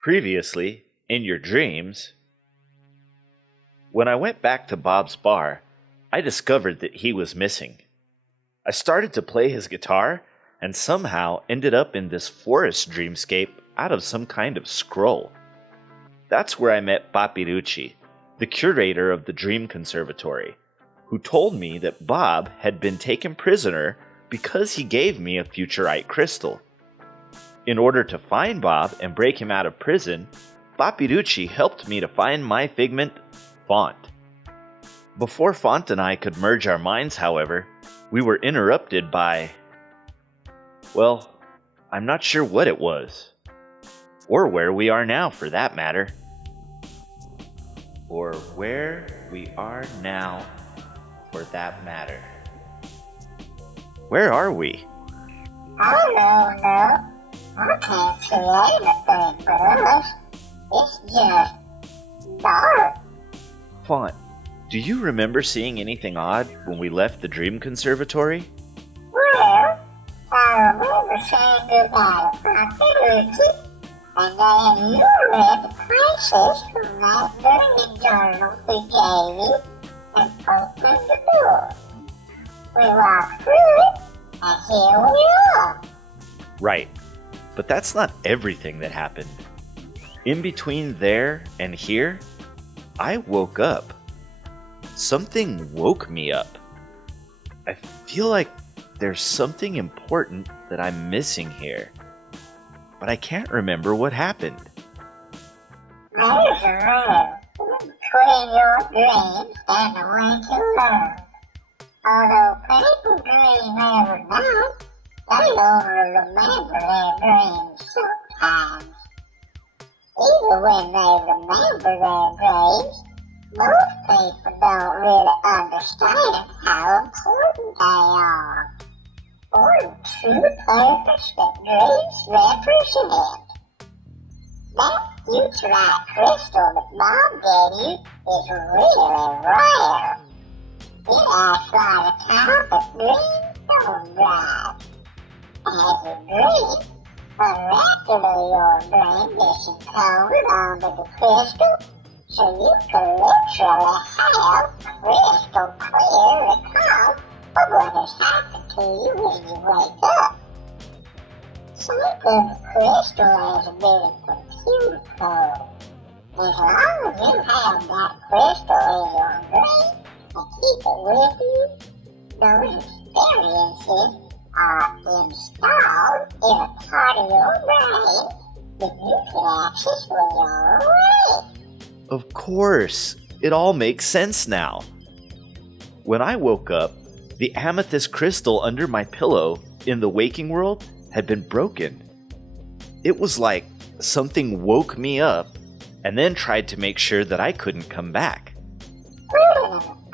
Previously, in your dreams, when I went back to Bob's bar, I discovered that he was missing. I started to play his guitar and somehow ended up in this forest dreamscape out of some kind of scroll. That's where I met Papirucci, the curator of the Dream Conservatory, who told me that Bob had been taken prisoner because he gave me a futurite crystal. In order to find Bob and break him out of prison, Papirucci helped me to find my figment, Font. Before Font and I could merge our minds, however, we were interrupted by... well, I'm not sure what it was. Or where we are now, for that matter. Or where we are now, for that matter. Where are we? I don't know. I can't see anything but us. It's just dark. Font, do you remember seeing anything odd when we left the Dream Conservatory? Well, I remember saying goodbye to Papirucci, and then you read the prices from that dream journal he gave you and opened the door. We walked through it, and here we are. Right, but that's not everything that happened. In between there and here, I woke up. Something woke me up. I feel like there's something important that I'm missing here, but I can't remember what happened. There's a road between your dreams and the way to learn. Although people dream every night, they only remember their dreams sometimes. Even when they remember their dreams, most people don't really understand how important they are, or the true purpose that dreams represent. That futurite crystal that Mom gave you is really rare. It acts like a type of dream don't drive. As you dream, miraculously your dream gets encoded onto the crystal, so you can literally have crystal clear recall of what has happened to you when you wake up. Think of the crystal as a bit of computer code. As long as you have that crystal in your brain and keep it with you, those experiences are installed in a part of your brain that you can access when you're awake. Of course, it all makes sense now. When I woke up, the amethyst crystal under my pillow in the waking world had been broken. It was like something woke me up and then tried to make sure that I couldn't come back.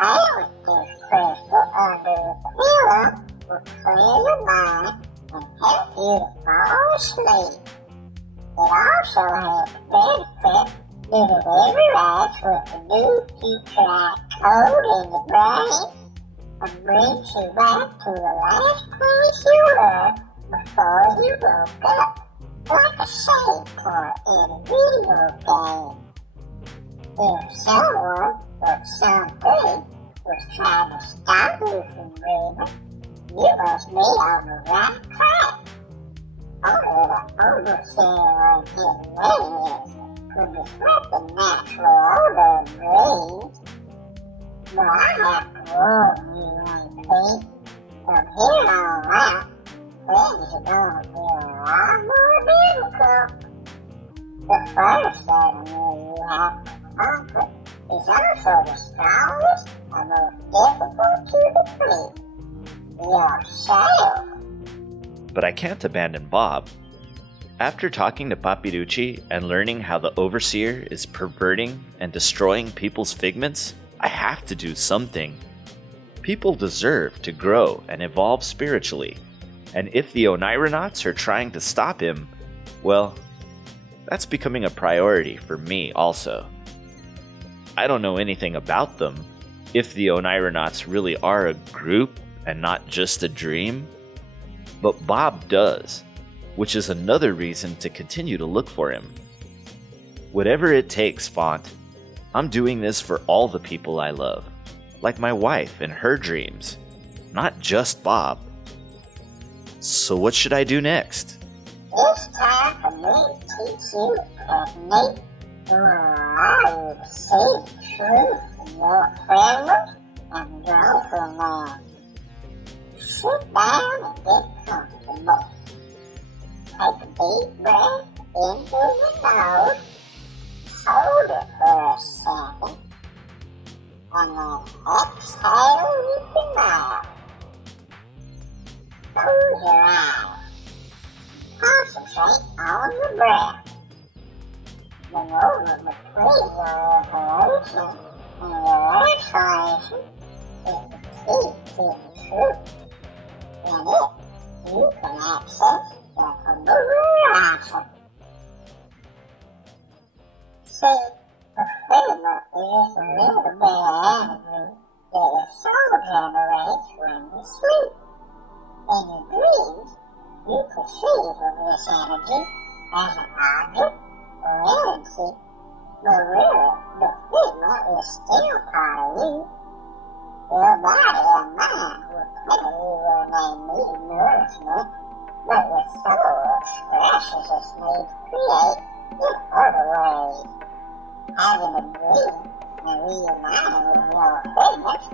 Amethyst crystal under the pillow will clear your mind and help you to fall asleep. It also has the benefit that it interacts with the new futurite code in the brain and brings you back to the last place you were before you woke up, like a save point in a video game. If someone or something was trying to stop you from dreaming, you must be on the right track. Only the overseer and his minions could disrupt the natural order of dreams. But I have to warn you, Pete, from here on out, things are going to be a lot more difficult. The first enemy you have to conquer is also the strongest and most difficult to defeat, yourself. But I can't abandon Bob. After talking to Papirucci and learning how the Overseer is perverting and destroying people's figments, I have to do something. People deserve to grow and evolve spiritually, and if the Oneironauts are trying to stop him, well, That's becoming a priority for me also. I don't know anything about them, if the Oneironauts really are a group and not just a dream, but Bob does, which is another reason to continue to look for him. Whatever it takes, Font, I'm doing this for all the people I love, like my wife and her dreams, not just Bob. So what should I do next? It's time for me to teach you technique to allow you to see truth in your family and grow from there. Sit down and get comfortable. Take a deep breath into your nose, hold it for a second, and then exhale with your mouth. Close your eyes. Concentrate on the breath. The movement between your inhalation and your exhalation is the key to the truth. In it, you can access the Oneironauts. See, the framework is a little bit of energy that your soul generates when you sleep. In your dreams, you perceive of this energy as an object or entity, but really the figment is still part of you. Your body and mind will tell you when they need nourishment, but your soul expresses its need to create in other ways. Having a dream and reuniting with your figments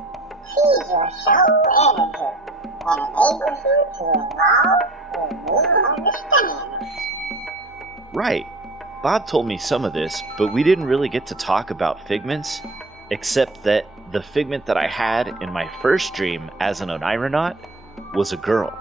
feeds your soul energy and enables you to evolve with new understandings. Right. Bob told me some of this, but we didn't really get to talk about figments, except that the figment that I had in my first dream as an Oneironaut was a girl.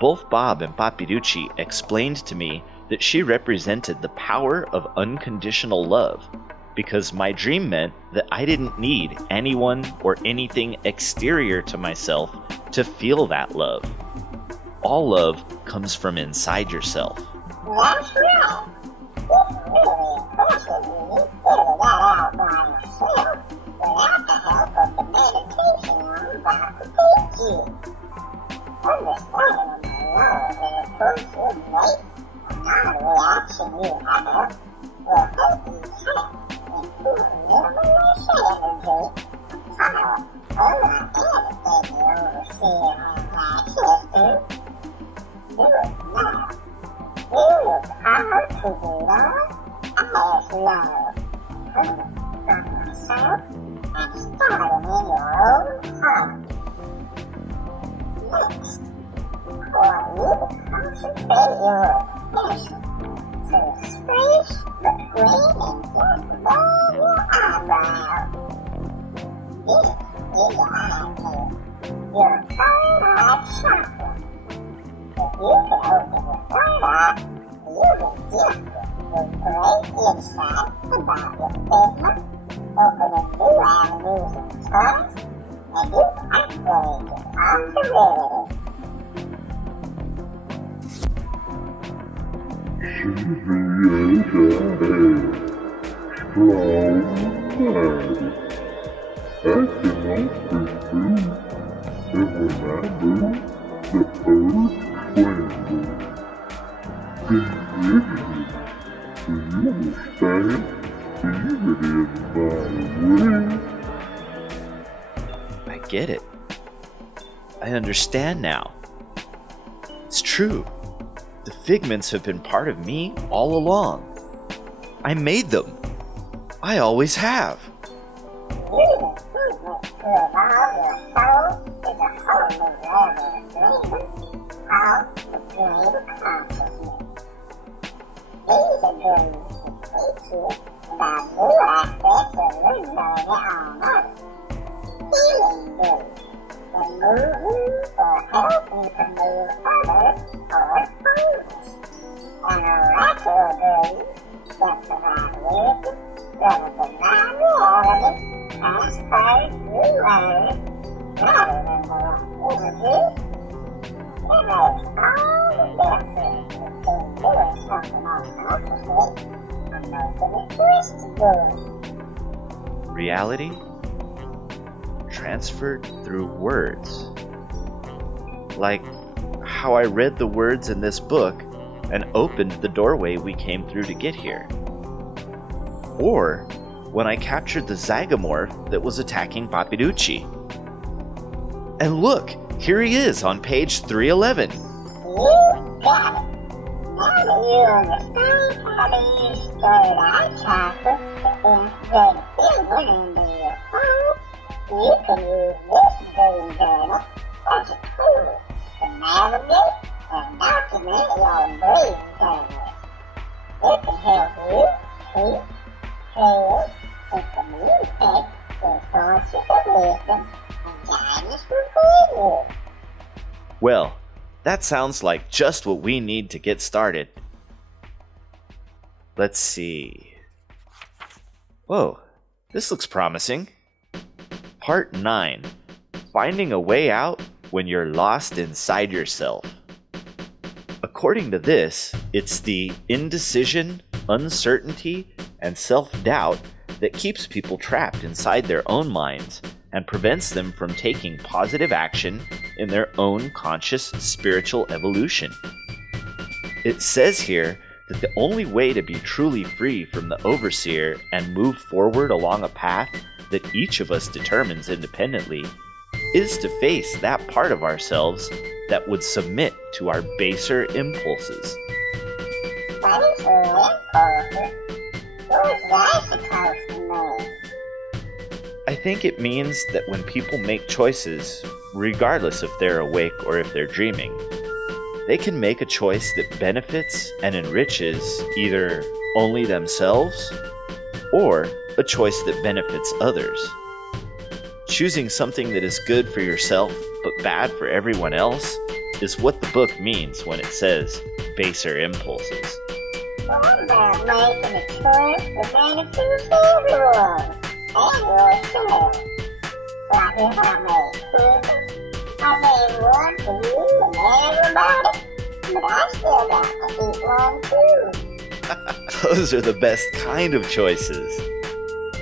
Both Bob and Papirucci explained to me that she represented the power of unconditional love, because my dream meant that I didn't need anyone or anything exterior to myself to feel that love. All love comes from inside yourself. That's right. It's really impressive when you figure that out by yourself without the help of the meditation on Papirucci. Understanding the love that occurs with mate and not a reaction you have will help you tap into your malicious energy and power over anything you oversee and have access to. Do it now. Feel your power to belong as love. From yourself and starting in your own heart. Next, for you to concentrate your attention to the space between and just above your eyebrows. This is your eyelid, your third eye chakra. If you can open your third eye, you'll be gifted with great insight about your figment, opening new avenues of thought, and you activate your possibilities. I get it. I understand now. It's true. The figments have been part of me all along. I made them. I always have. Using figments to evolve your soul is a whole new level of dreaming called the dream consciousness. These are dreams that teach you about new aspects of you knowing your own life. Healing dreams that move you or help you to move others towards wholeness. And oracular dreams that provide wisdom that will deny reality transferred through words rather than the energy. makes all the difference between doing something on purpose and making a choice to do it. Reality transferred through words. Like how I read the words in this book and opened the doorway we came through to get here. Or when I captured the Zygomorph that was attacking Papirucci. And look, here he is on page 311. You got it. Now that you understand how to use stirred eye chakra to integrate input into your phone, you can use this dream journal as a tool to navigate and document your dream journey. It can help you keep, trail, and communicate with sources of wisdom and guidance within you. Well, that sounds like just what we need to get started. Let's see. Whoa, this looks promising. Part 9. Finding a way out when you're lost inside yourself. According to this, it's the indecision, uncertainty, and self-doubt that keeps people trapped inside their own minds and prevents them from taking positive action in their own conscious spiritual evolution. It says here that the only way to be truly free from the overseer and move forward along a path that each of us determines independently is to face that part of ourselves that would submit to our baser impulses. Baser impulses? What's that supposed to mean? I think it means that when people make choices, regardless if they're awake or if they're dreaming, they can make a choice that benefits and enriches either only themselves or a choice that benefits others. Choosing something that is good for yourself but bad for everyone else is what the book means when it says baser impulses. What about making a choice that benefits everyone and yourself? Like if I made cookies, I made one for you and everybody, but I still got to eat one too. Those are the best kind of choices.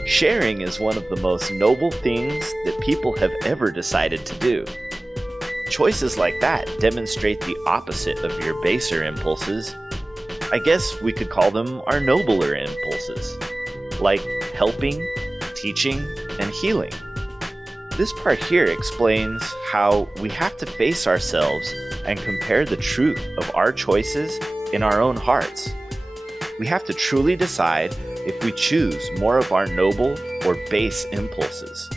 Sharing is one of the most noble things that people have ever decided to do. Choices like that demonstrate the opposite of your baser impulses. I guess we could call them our nobler impulses, like helping, teaching, and healing. This part here explains how we have to face ourselves and compare the truth of our choices in our own hearts. We have to truly decide if we choose more of our noble or base impulses.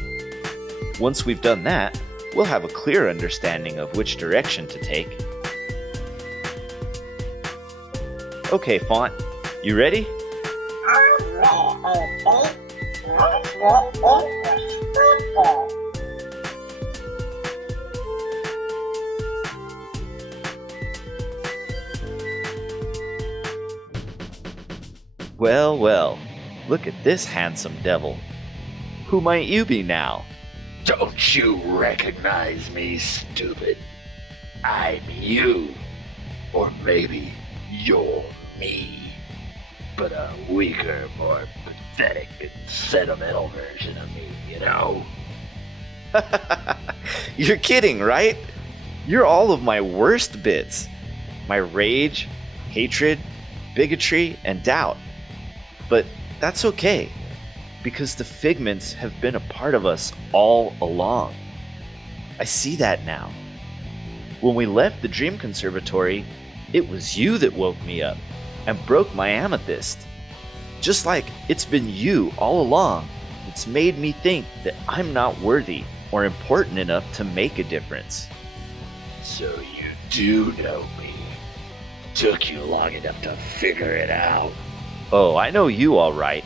Once we've done that, we'll have a clear understanding of which direction to take. Okay, Font, you ready? I'm ready, baby. Let's get in perspective. Well, well, look at this handsome devil. Who might you be now? Don't you recognize me, stupid? I'm you. Or maybe you're me. But a weaker, more pathetic and sentimental version of me, you know? You're kidding, right? You're all of my worst bits. My rage, hatred, bigotry, and doubt. But that's okay, because the figments have been a part of us all along. I see that now. When we left the Dream Conservatory, it was you that woke me up and broke my amethyst. Just like it's been you all along that's made me think that I'm not worthy or important enough to make a difference. So you do know me. Took you long enough to figure it out. Oh, I know you all right.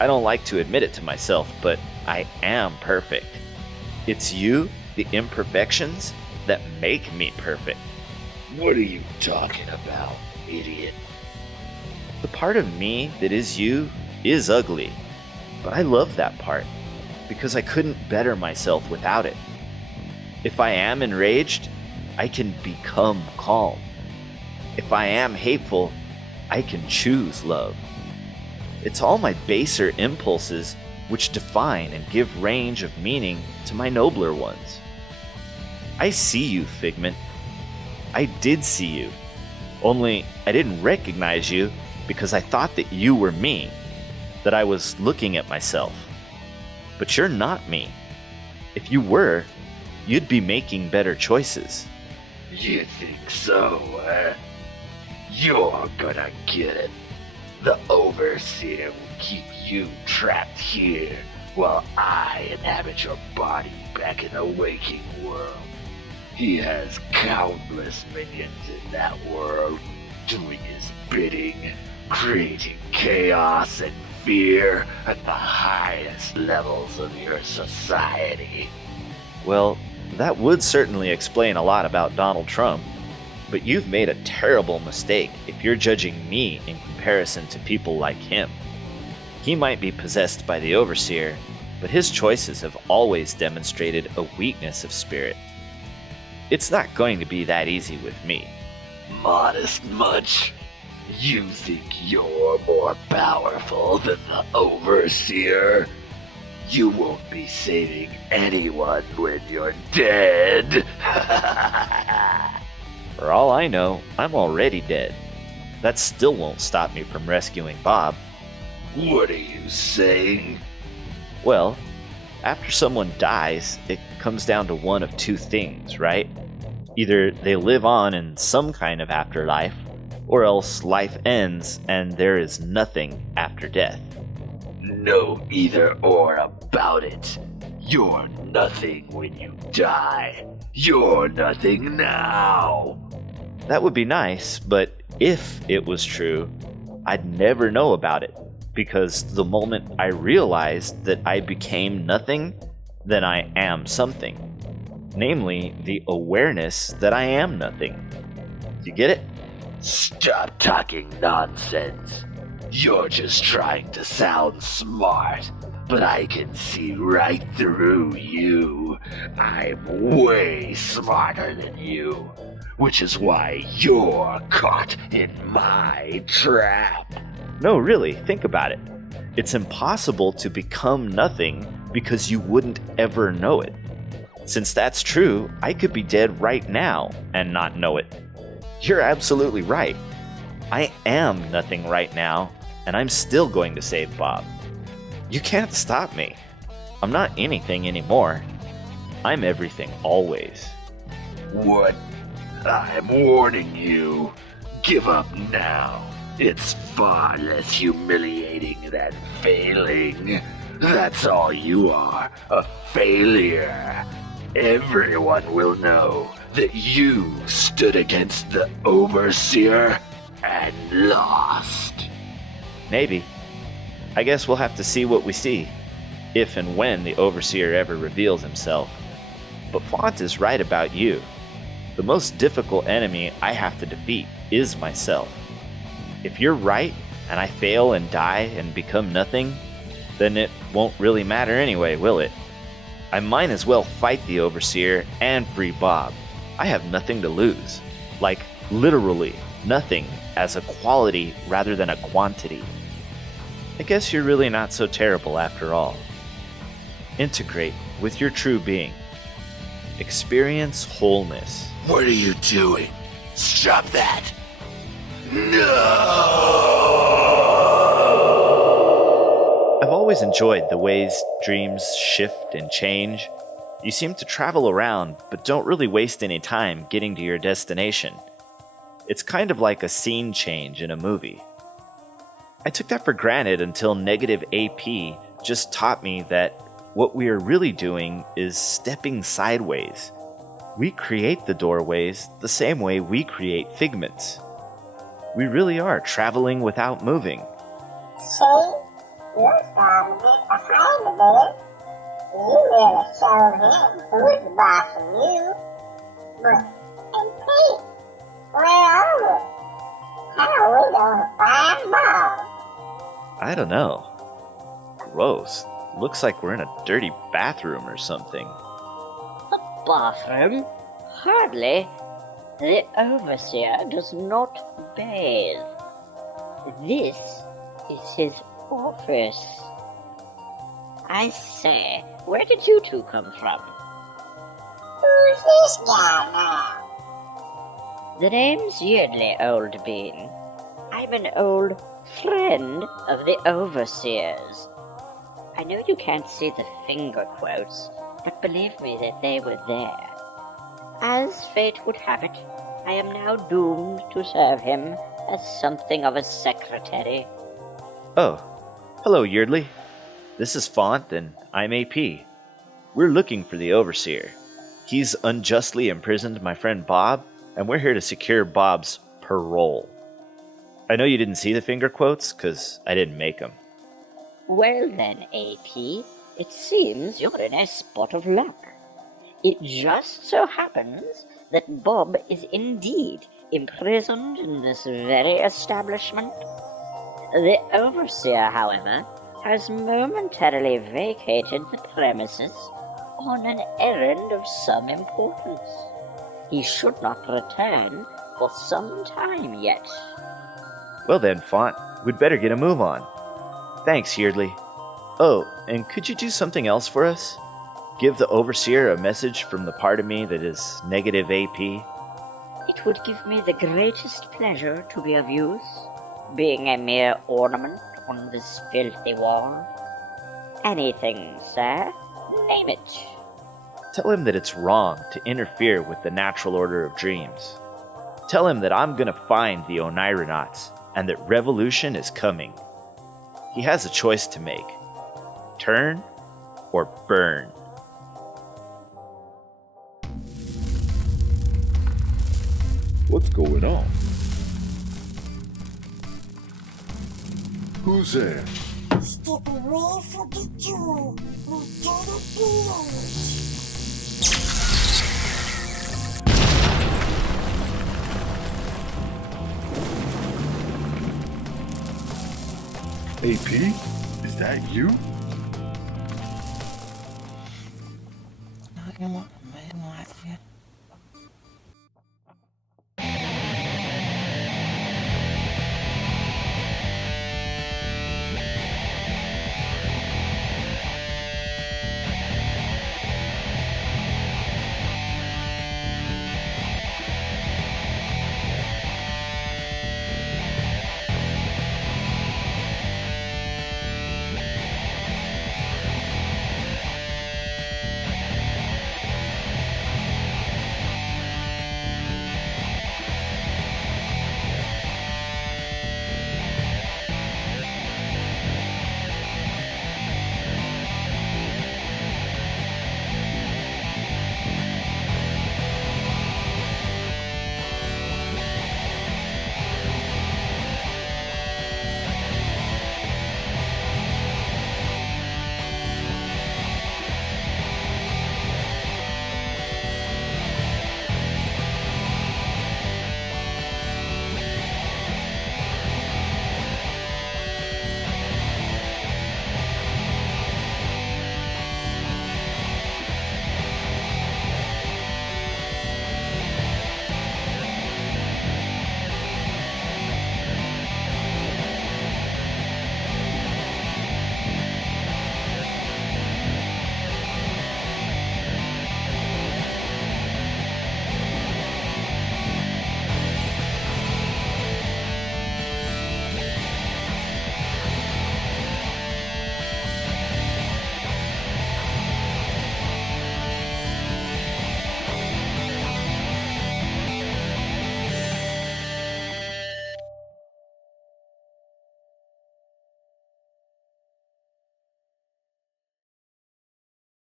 I don't like to admit it to myself, but I am perfect. It's you, the imperfections, that make me perfect. What are you talking about, idiot? The part of me that is you is ugly, but I love that part because I couldn't better myself without it. If I am enraged, I can become calm. If I am hateful, I can choose love. It's all my baser impulses which define and give range of meaning to my nobler ones. I see you, Figment. I did see you. Only I didn't recognize you because I thought that you were me, that I was looking at myself. But you're not me. If you were, you'd be making better choices. You think so, eh? You're gonna get it. The Overseer will keep you trapped here while I inhabit your body back in the waking world. He has countless minions in that world, doing his bidding, creating chaos and fear at the highest levels of your society. Well, that would certainly explain a lot about Donald Trump, but you've made a terrible mistake if you're judging me in comparison to people like him. He might be possessed by the Overseer, but his choices have always demonstrated a weakness of spirit. It's not going to be that easy with me. Modest much? You think you're more powerful than the Overseer? You won't be saving anyone when you're dead. For all I know, I'm already dead. That still won't stop me from rescuing Bob. What are you saying? Well, after someone dies, it comes down to one of two things, right? Either they live on in some kind of afterlife, or else life ends and there is nothing after death. No either or about it. You're nothing when you die. You're nothing now. That would be nice, but if it was true, I'd never know about it, because the moment I realized that I became nothing, then I am something. Namely, the awareness that I am nothing. You get it? Stop talking nonsense. You're just trying to sound smart, but I can see right through you. I'm way smarter than you, which is why you're caught in my trap. No, really, think about it. It's impossible to become nothing because you wouldn't ever know it. Since that's true, I could be dead right now and not know it. You're absolutely right. I am nothing right now, and I'm still going to save Bob. You can't stop me. I'm not anything anymore. I'm everything always. What? I'm warning you. Give up now. It's far less humiliating than failing. That's all you are, a failure. Everyone will know that you stood against the Overseer and lost. Maybe. I guess we'll have to see what we see, if and when the Overseer ever reveals himself. But Font is right about you. The most difficult enemy I have to defeat is myself. If you're right, and I fail and die and become nothing, then it won't really matter anyway, will it? I might as well fight the Overseer and free Bob. I have nothing to lose. Like, literally nothing, as a quality rather than a quantity. I guess you're really not so terrible after all. Integrate with your true being. Experience wholeness. What are you doing? Stop that! No! I've always enjoyed the ways dreams shift and change. You seem to travel around, but don't really waste any time getting to your destination. It's kind of like a scene change in a movie. I took that for granted until negative AP just taught me that what we are really doing is stepping sideways. We create the doorways the same way we create figments. We really are traveling without moving. See? You're starting to get behind a bit. You really showed him who's bossing you. But, hey Pete, where are we? How are we gonna find Bob? I don't know. Gross. Looks like we're in a dirty bathroom or something. A bathroom? Hardly. The Overseer does not bathe. This is his office. I say, where did you two come from? Who's this guy now? The name's Yeardley, old bean. I'm an old friend of the Overseer's. I know you can't see the finger quotes, but believe me that they were there. As fate would have it, I am now doomed to serve him as something of a secretary. Oh, hello, Yeardley. This is Font, and I'm AP. We're looking for the Overseer. He's unjustly imprisoned my friend Bob, and we're here to secure Bob's parole. I know you didn't see the finger quotes, because I didn't make them. Well then, AP, it seems you're in a spot of luck. It just so happens that Bob is indeed imprisoned in this very establishment. The Overseer, however, has momentarily vacated the premises on an errand of some importance. He should not return for some time yet. Well then, Font, we'd better get a move on. Thanks, Yeardley. Oh, and could you do something else for us? Give the Overseer a message from the part of me that is negative AP? It would give me the greatest pleasure to be of use, being a mere ornament on this filthy wall. Anything, sir. Name it. Tell him that it's wrong to interfere with the natural order of dreams. Tell him that I'm gonna find the Oneironauts, and that revolution is coming. He has a choice to make. Turn or burn. What's going on? Who's there? Step away from the door. Lieutenant Blood. AP? Is that you? Not anymore.